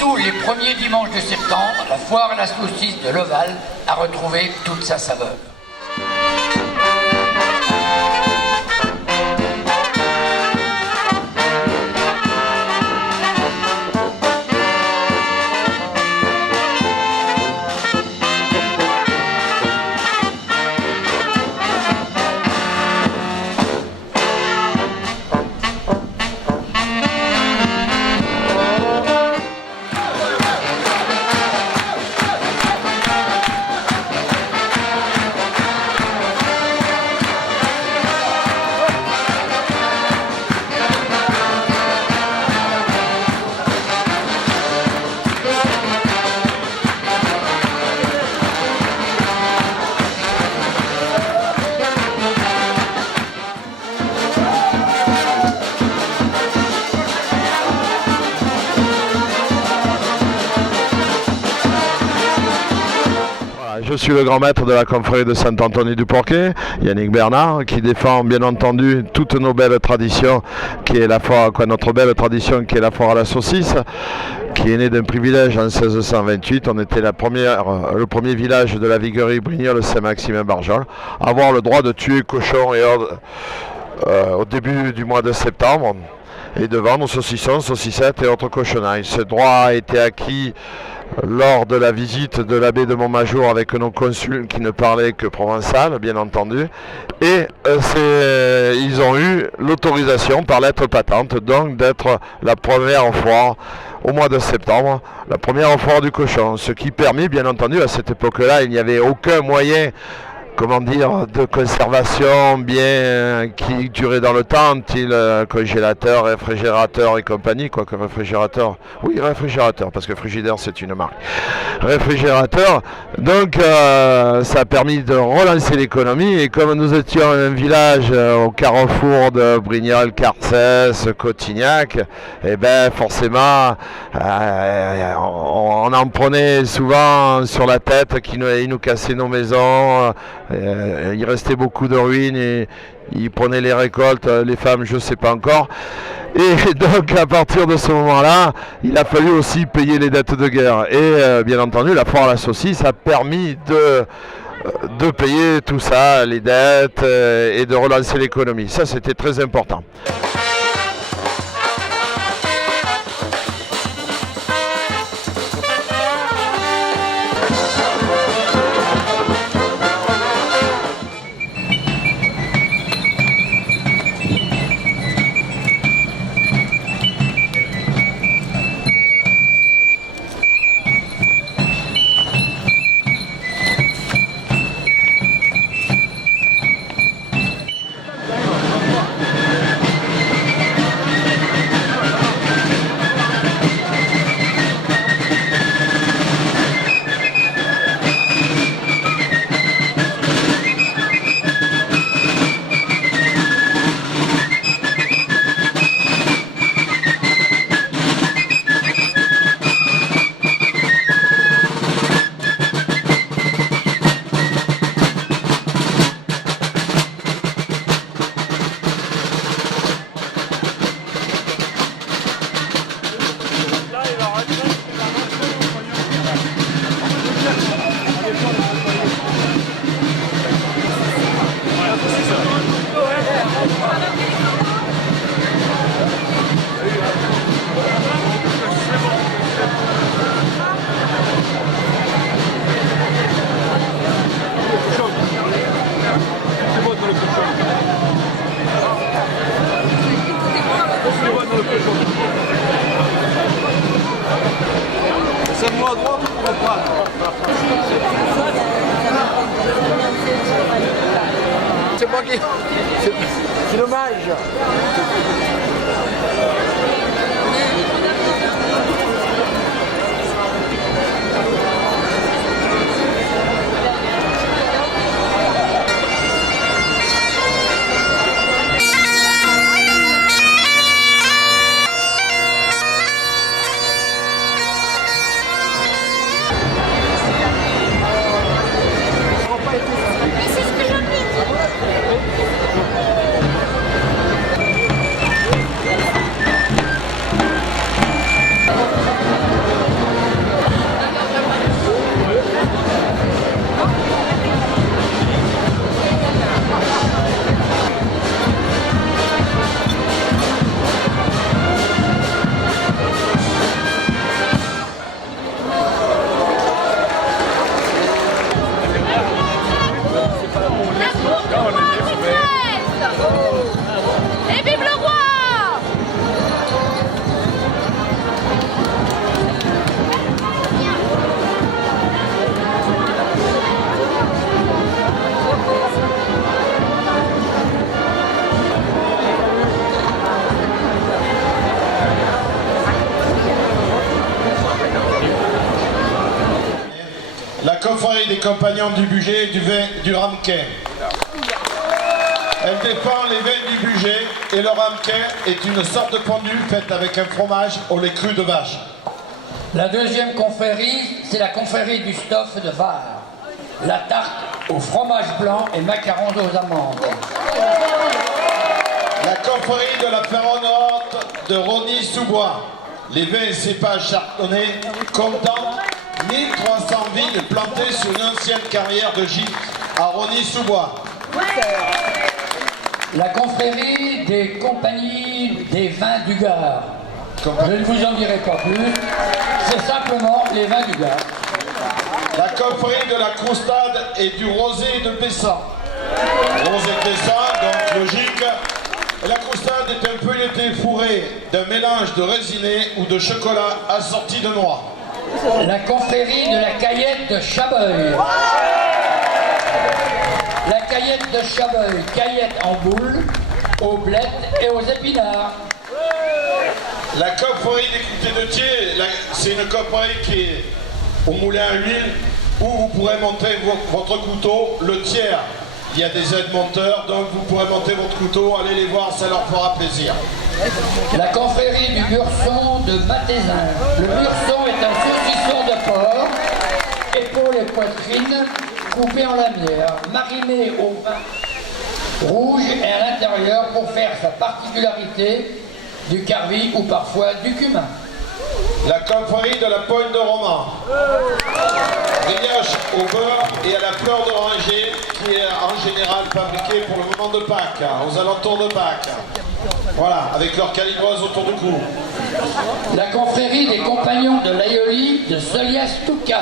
Tous les premiers dimanches de septembre, la foire à la saucisse de l'Oval a retrouvé toute sa saveur. Je suis le grand maître de la confrérie de Saint-Anthony-du-Porquet, Yannick Bernard, qui défend bien entendu toutes nos belles traditions, qui est la foire, notre belle tradition qui est la foire à la saucisse, qui est née d'un privilège en 1628. On était le premier village de la viguerie Brignoles Saint-Maximin-Barjol à avoir le droit de tuer cochons et au début du mois de septembre et de vendre saucissons, saucissettes et autres cochonnailles. Ce droit a été acquis lors de la visite de l'abbé de Montmajour avec nos consuls qui ne parlaient que provençal, bien entendu. Et ils ont eu l'autorisation par lettre patente, donc d'être la première foire au mois de septembre, la première foire du cochon. Ce qui permet, bien entendu, à cette époque-là, il n'y avait aucun moyen de conservation bien qui durait dans le temps, congélateur, réfrigérateur et compagnie, quoique réfrigérateur, parce que frigidaire c'est une marque. Réfrigérateur, donc ça a permis de relancer l'économie, et comme nous étions un village au carrefour de Brignoles, Carcès, Cotignac, et bien forcément on en prenait souvent sur la tête, ils nous cassaient nos maisons. Il restait beaucoup de ruines et ils prenaient les récoltes, les femmes je ne sais pas encore. Et donc à partir de ce moment-là, il a fallu aussi payer les dettes de guerre. Et bien entendu, la foire à la saucisse a permis de payer tout ça, les dettes et de relancer l'économie. Ça, c'était très important. C'est moi qui... C'est dommage. la confrérie des compagnons du budget du vin du ramequin. Elle défend les vins du budget et le ramequin est une sorte de pendu faite avec un fromage au lait cru de vache. La deuxième confrérie, c'est la confrérie du Stoff de Var. La tarte au fromage blanc et macarons aux amandes. La confrérie de la Ferronne-Haute de Rosny-sous-Bois. Les vins et cépages chardonnay comptant 1300 vignes plantées sur une ancienne carrière de gîte à Rosny-sous-Bois. La confrérie des compagnies des vins du Gard. Je ne vous en dirai pas plus, c'est simplement les vins du Gard. La confrérie de la Croustade et du Rosé de Bessan. Rosé de Bessan, donc logique. Et la Croustade est un feuilleté fourré d'un mélange de raisiné ou de chocolat assorti de noix. La confrérie de la Caillette de Chabeuil. La Caillette de Chabeuil, caillette en boule, aux blettes et aux épinards. La confrérie des coupés de Thiers, c'est une confrérie qui est au moulin à huile où vous pourrez monter votre couteau, le tiers. Il y a des aides monteurs, donc vous pourrez monter votre couteau, allez les voir, ça leur fera plaisir. La confrérie du Burson de Matézin. Le Burson est un saucisson de porc, épaules et poitrine, coupé en lanières, mariné au vin rouge et à l'intérieur pour faire sa particularité du carvi ou parfois du cumin. La confrérie de la Pointe de Roman. Brioche au beurre et à la fleur d'oranger qui est en général fabriquée pour le moment de Pâques, aux alentours de Pâques. Voilà, avec leur calibreuse autour du cou. La confrérie des compagnons de l'aïoli de Solias-Touca.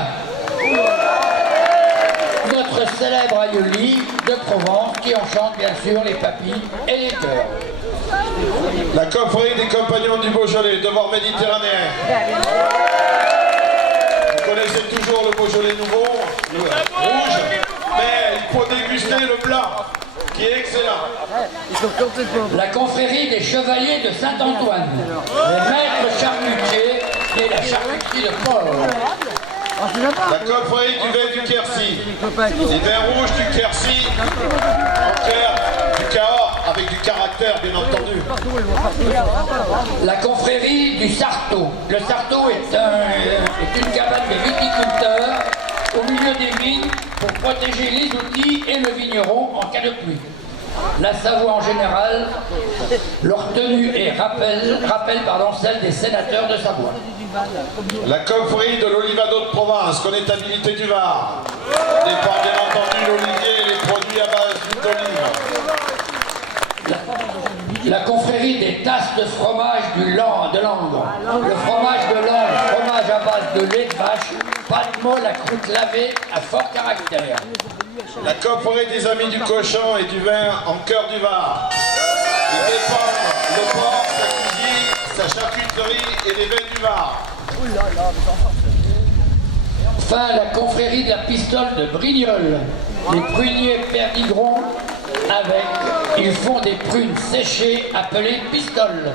Notre célèbre aïoli de Provence qui enchante bien sûr les papilles et les cœurs. La confrérie des compagnons du Beaujolais, devoir méditerranéen. Vous connaissez toujours le Beaujolais nouveau, le rouge, mais il faut déguster le blanc, qui est excellent. La confrérie des chevaliers de Saint-Antoine. Les maîtres charcutiers et la charcuterie de Paul. La confrérie du vin du Quercy. Les vins rouges du Quercy, en cœur, du Cahors, avec du caractère bien entendu. La confrérie du Sarto. Le Sarto est une cabane de viticulteurs au milieu des vignes pour protéger les outils et le vigneron en cas de pluie. La Savoie en général, leur tenue et rappelle celle des sénateurs de Savoie. La confrérie de l'Olivado de Provence, connétabilité du Var. On dépend bien entendu l'olivier et les produits à base d'huile d'olive. La confrérie des tasses de fromage de Langres. Le fromage de Langres, fromage à base de lait de vache, pas de molle à croûte lavée à fort caractère. La confrérie des amis du cochon et du vin en cœur du Var. Ils défendent le porc, sa cuisine, sa charcuterie et les vins du Var. Enfin, la confrérie de la pistole de Brignoles. Les pruniers Perdigron ils font des prunes séchées appelées pistoles.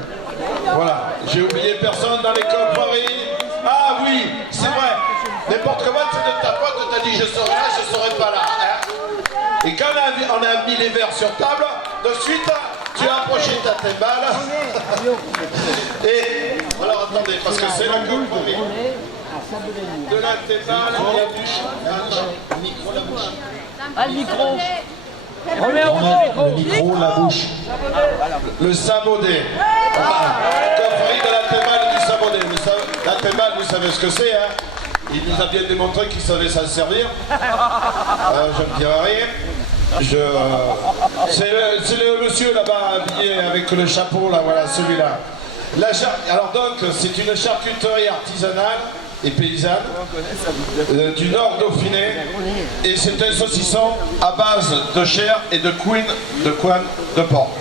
Voilà, j'ai oublié personne dans les confréries. Ah oui, c'est vrai. N'importe comment, c'est de ta faute, t'as dit je serai là, je serai pas là. Hein. Et quand on a mis les verres sur table, de suite, tu as approché ta timbale. Et alors attendez, parce que c'est la confrérie. De la timbale, la bouche. Le micro, la bouche. Ah, le micro. Le micro, la bouche. Le sabaudet. Confrérie de la timbale et du sabaudet. La timbale, vous savez ce que c'est, hein? Il nous a bien démontré qu'il savait s'en servir. Je ne dirai rien. C'est le monsieur là-bas habillé avec le chapeau, là, voilà, celui-là. Alors donc, c'est une charcuterie artisanale et paysanne du Nord Dauphiné. Et c'est un saucisson à base de chair et de couenne de porc.